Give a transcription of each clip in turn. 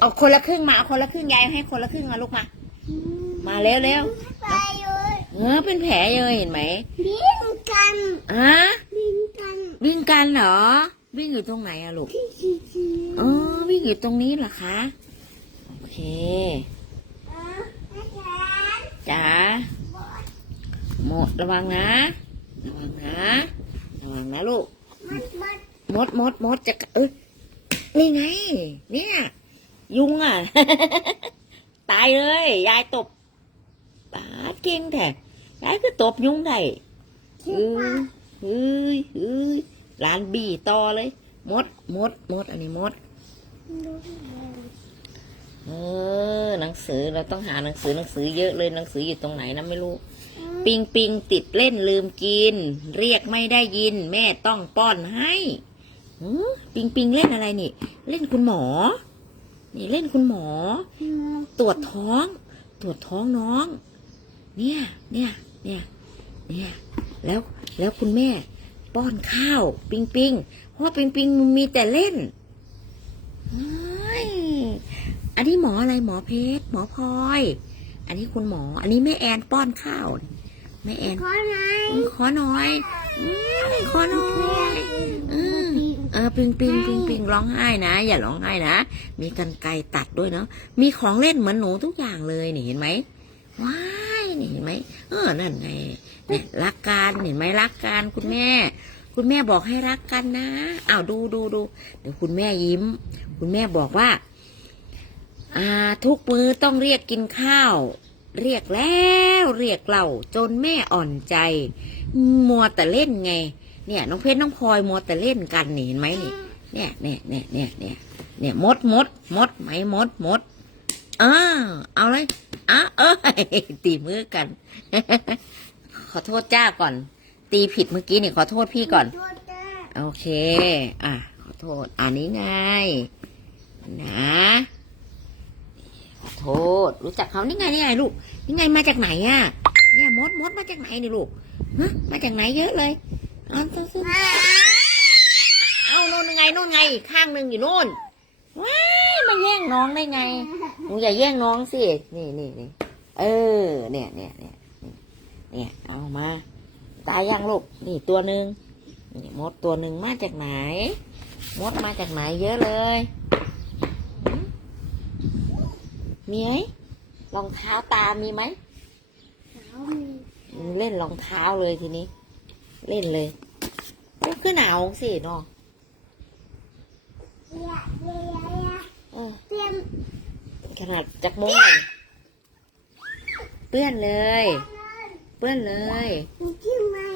เอาคนละครึ่งมาเอาคนละครึ่งยายให้คนละครึ่งมาลูกมามาเร็วเร็วไปเลยเออเป็นแผลเลยเห็นไหมวิ่งกันฮะวิ่งกันวิ่งกันเหรอ วิ่งอยู่ตรงไหนอะลูกที่ที่ที่อ๋อวิ่งอยู่ตรงนี้เหรอคะโอเคเออแม่แขนจ๋าหมดระวังนะระวังนะระวังนะลูกมัดมัดมดมดมดจะเอ้ยนี่ไง เนี่ย ยุงอะ ตายเลย ยายตบปาเก่งแท้ยายก็ตบยุงได้เฮ้ยเฮ้ยเฮ้ยหลานบีต่อเลย มด มด มด อันนี้มด เออ หนังสือเราต้องหาหนังสือหนังสือเยอะเลยหนังสืออยู่ตรงไหนนะไม่รู้ ปิงปิงติดเล่นลืมกิน เรียกไม่ได้ยิน แม่ต้องป้อนให้หือปิงปิงเล่นอะไรนี่ เล่นคุณหมอ นี่เล่นคุณหมอ ตรวจท้อง ตรวจท้องน้อง เนี่ย เนี่ย เนี่ย เนี่ย แล้วแล้วคุณแม่ ป้อนข้าว ปิงปิงเพราะว่าปิงปิงมันมีแต่เล่นเฮ้ยอันนี้หมออะไรหมอเพชรหมอพลอย อันนี้คุณหมอ อันนี้แม่แอนป้อนข้าวแม่แอนขอไหนอืมขอหน่อยอืมขอหน่อยอืม เออปิงปิงปิงปิงร้องไห้นะ อย่าร้องไห้นะ มีกันไกรตัดด้วยเนาะมีของเล่นเหมือนหนูทุกอย่างเลยนี่เห็นไหมว้ายนี่เห็นไหมเออนั่นไงเนี่ยรักกันเห็นไหมรักกันคุณแม่ คุณแม่บอกให้รักกันนะอ้าวดูดูดูเดี๋ยวคุณแม่ยิ้ม คุณแม่บอกว่า อ่า ทุกมือต้องเรียกกินข้าว เรียกแล้ว เรียกเราจนแม่อ่อนใจ มัวแต่เล่นไง เนี่ยน้องเพชรน้องพลอยมัวแต่เล่นกันนี่เห็นไหมนี่เนี่ยเนี่ยเนี่ยเนี่ยเนี่ยเนี่ยมดมดมดไหมมดมดอ้าวเอาเลยอ้าเอ้ยตีมือกัน ขอโทษจ้าก่อน ตีผิดเมื่อกี้นี่ขอโทษพี่ก่อนโทษจ้าโอเค อะ ขอโทษอันนี้ไงนะขอโทษ รู้จักเขานี่ไงนี่ไงลูกนี่ไงมาจากไหนอะเนี่ยมดมดมาจากไหนนี่ลูกฮะมาจากไหนเยอะเลย เอาเอาเอาเอาโน่นไงโน่นไงอีกข้างหนึ่งอยู่โน่นว้ายมาแย่งน้องได้ไงหนูอย่าแย่งน้องสินี่นี่นี่เออเนี่ยเนี่ยเนี่ยเนี่ยเนี่ยเอามา ตายยังลูกนี่ตัวหนึ่งนี่มดตัวหนึ่งมาจากไหน มดมาจากไหนเยอะเลยหืมมีไหมรองเท้าตามีไหมเอามีเล่นรองเท้าเลยทีนี้ เล่นเลยก็ขึ้นหนาวสิเนาะเรียกเรียกเรียกเออเตรียมขนาดจากโมงเปื้อนเลย เปื้อนเลย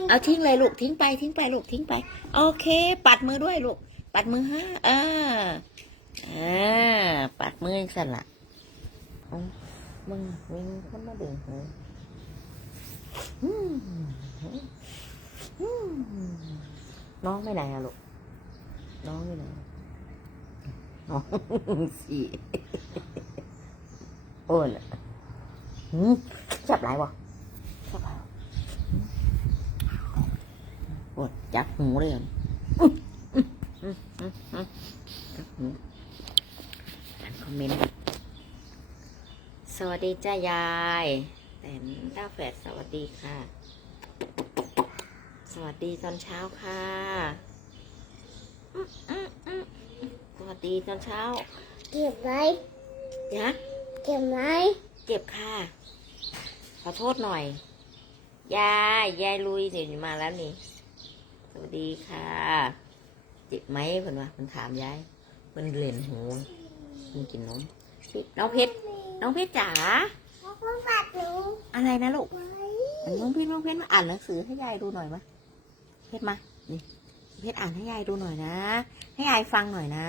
เอาทิ้งเลยลูกทิ้งไปทิ้งไปลูกทิ้งไป โอเค ปัดมือด้วยลูก ปัดมือฮะเอออ่าปัดมือสั่นละมึงมึงคนมาดึงหูอืมอืม น้องไม่ไหนอะลูก น้องไม่ไหน น้องสี่โอ้ยหืมจับไรวะจับไรวะโอดจับหูเลยอะอื้ออื้ออื้ออื้อจับหูอ่านคอมเมนต์สวัสดีจ้ายายแต่นด้าแฝดสวัสดีค่ะ สวัสดีตอนเช้าค่ะอื้ออื้ออื้อสวัสดีตอนเช้า เก็บไว้ยะเก็บไว้เจ็บค่ะ ขอโทษหน่อย ยายยายลุยเดี๋ยวนี้มาแล้วนี่ สวัสดีค่ะ เจ็บไหมเพิ่นวะเพิ่นถามยายเพิ่นเรียนหูเพิ่นกินนมชิน้องเพชรน้องเพชรจ๋าเพราะว่าบัดหนูอะไรนะลูกไว้น้องเพชรน้องเพชรมาอ่านหนังสือให้ยายดูหน่อยมะ เพชรมานี่เพชรอ่านให้ยายดูหน่อยนะ ให้ยายฟังหน่อยนะ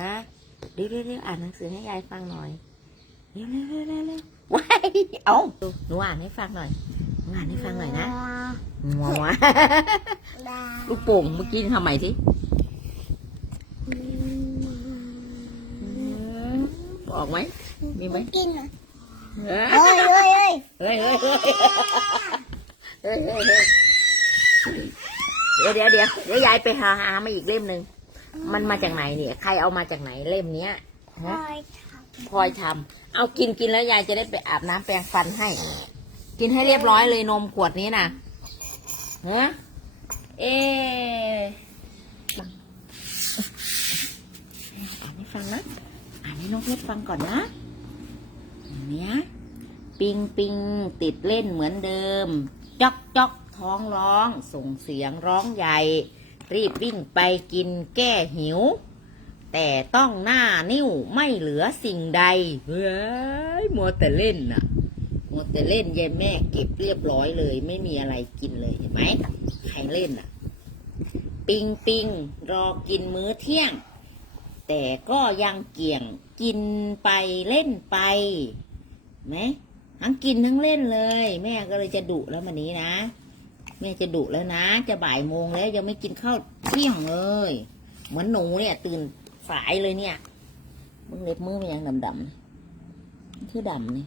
เดี๋ยวเดี๋ยวเดี๋ยวอ่านหนังสือให้ยายฟังหน่อยเร็วเร็วเร็วเร็วเร็วว้ายเอาหนูอ่านให้ฟังหน่อยหนูอ่านให้ฟังหน่อยนะงัววะดาลูกโป่งเมื่อกี้ทำใหม่สิบอกไหมมีไหมกินเหรอเฮ้เฮ้ยยเฮ้ยเฮ้ยเฮ้ยเฮ้ยเฮ้ยเฮ้ยเฮ้ยเดี๋ยวเดี๋ยวเดี๋ยวเดี๋ยวยายไปหาหามาอีกเล่มหนึ่งมันมาจากไหนเนี่ย ใครเอามาจากไหนเล่มเนี้ยคฮะอยทพลอยทำเอากินกินแล้วยายจะได้ไปอาบน้ำแปรงฟันให้ กินให้เรียบร้อยเลยนมขวดนี้นะเฮ้เออ่านให้ฟังนะ อ่านให้นกเล็กฟังก่อนนะอย่างเนี้ย ปิงปิงติดเล่นเหมือนเดิม จอกจอก ท้องร้อง ส่งเสียงร้องใหญ่ รีบวิ่งไปกินแก้หิว แต่ต้องหน้านิ้วไม่เหลือสิ่งใด เฮ้ย มัวแต่เล่นน่ะ มัวแต่เล่นยายแม่เก็บเรียบร้อยเลย ไม่มีอะไรกินเลยเห็นไหมใครเล่นน่ะ ปิงปิงรอกินมื้อเที่ยง แต่ก็ยังเกี่ยงกินไปเล่นไปไหมทั้งกินทั้งเล่นเลย แม่ก็เลยจะดุแล้ววันนี้นะ แม่จะดุแล้วนะ จะบ่ายโมงแล้วยังไม่กินข้าวเที่ยงเลย เหมือนหนูเนี่ย ตื่นสายเลยเนี่ยมึงเล็บมือมันยังดำดำคือดำนี่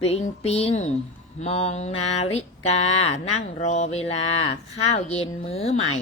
ปิงปิงมองนาฬิกา นั่งรอเวลา ข้าวเย็นมื้อใหม่